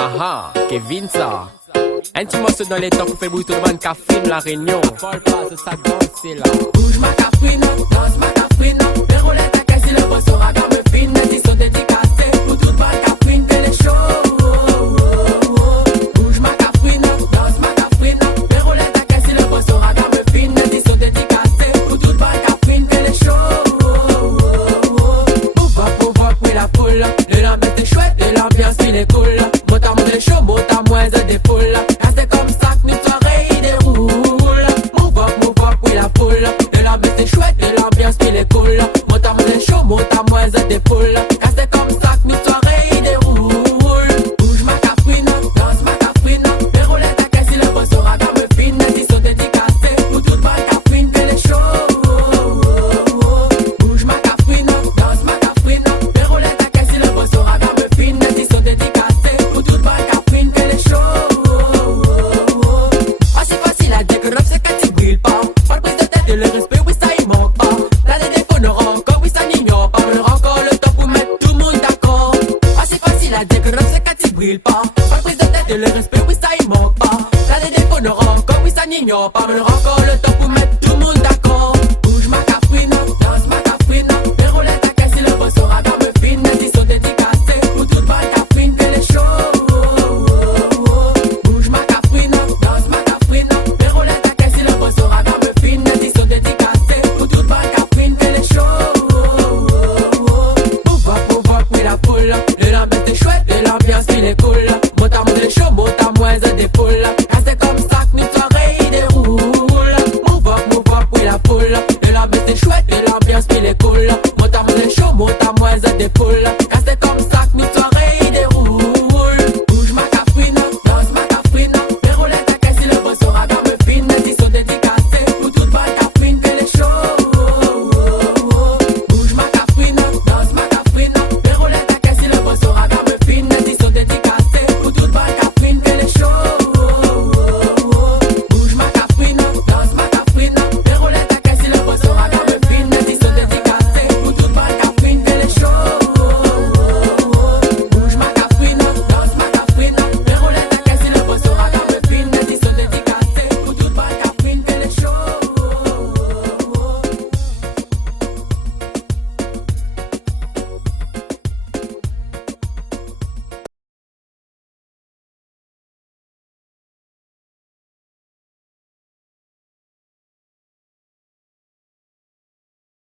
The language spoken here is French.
Aha, Kevin ça. Un petit morceau dans les temps pour faire bouger tout le monde qui filme la réunion. Parle pas, c'est ça danser là. Bouge ma cafrine, danse ma cafrine. Les roulettes à caisse, le boss aura gamme fine. Ils sont dédicacés pour toute bonne cafrine que les shows. Bouge ma cafrine, danse ma cafrine. Les roulettes à caisse, le boss aura gamme fine. Ils sont dédicacés pour toute bonne cafrine que les shows. Move up, oui la foule. Le lambert est chouette et l'ambiance il est cool. Monta moins des shows, monta moins des poules. C'est comme ça que notre soirée déroule. Move up, oui la foule. Et l'ambiance est chouette et l'ambiance il est cool. Monta moins des shows, monta moins des poules. C'est comme ça que notre soirée déroule. Bouge ma cafrine, danse ma cafrine. Les roulettes à caisse, le boss aura gamme fine. Ils sont dédicacés pour toute bonne cafrine que les shows. Bouge ma cafrine, danse ma cafrine. Les roulettes à caisse, le boss aura gamme fine. Ils sont dédicacés pour toute bonne cafrine que les shows. Ah c'est facile à dire que l'homme c'est quand il brille pas. Pas de prise de tête et le respect, oui ça il manque pas. Là des défauts ne encore, oui ça n'ignore pas. Mais encore le temps pour mettre tout le monde d'accord. Ah c'est facile à dire que l'homme c'est quand il brille pas. Pas de prise de tête et le respect, oui ça il manque pas. Là des défauts ne encore, oui ça n'ignore pas. Mais encore le temps pour mettre tout le monde d'accord. Bouge ma cafrine, danse ma cafrine. Les roulettes à caisse, le boss aura gamme fine. Ils sont dédicacés pour toute bonne cafrine que les shows. Bouge ma cafrine, danse ma cafrine. Les roulettes à caisse, le boss aura gamme fine. Ils sont dédicacés pour toute bonne cafrine que les shows. Move up, oui la foule. Le lambert est chouette et l'ambiance il est cool. Monta moins des shows, monta moins des poules. C'est comme ça que notre soirée déroule. Move up, oui la foule. Le lambert est chouette et l'ambiance il est cool. Monta moins des shows, monta moins des poules. C'est comme ça que notre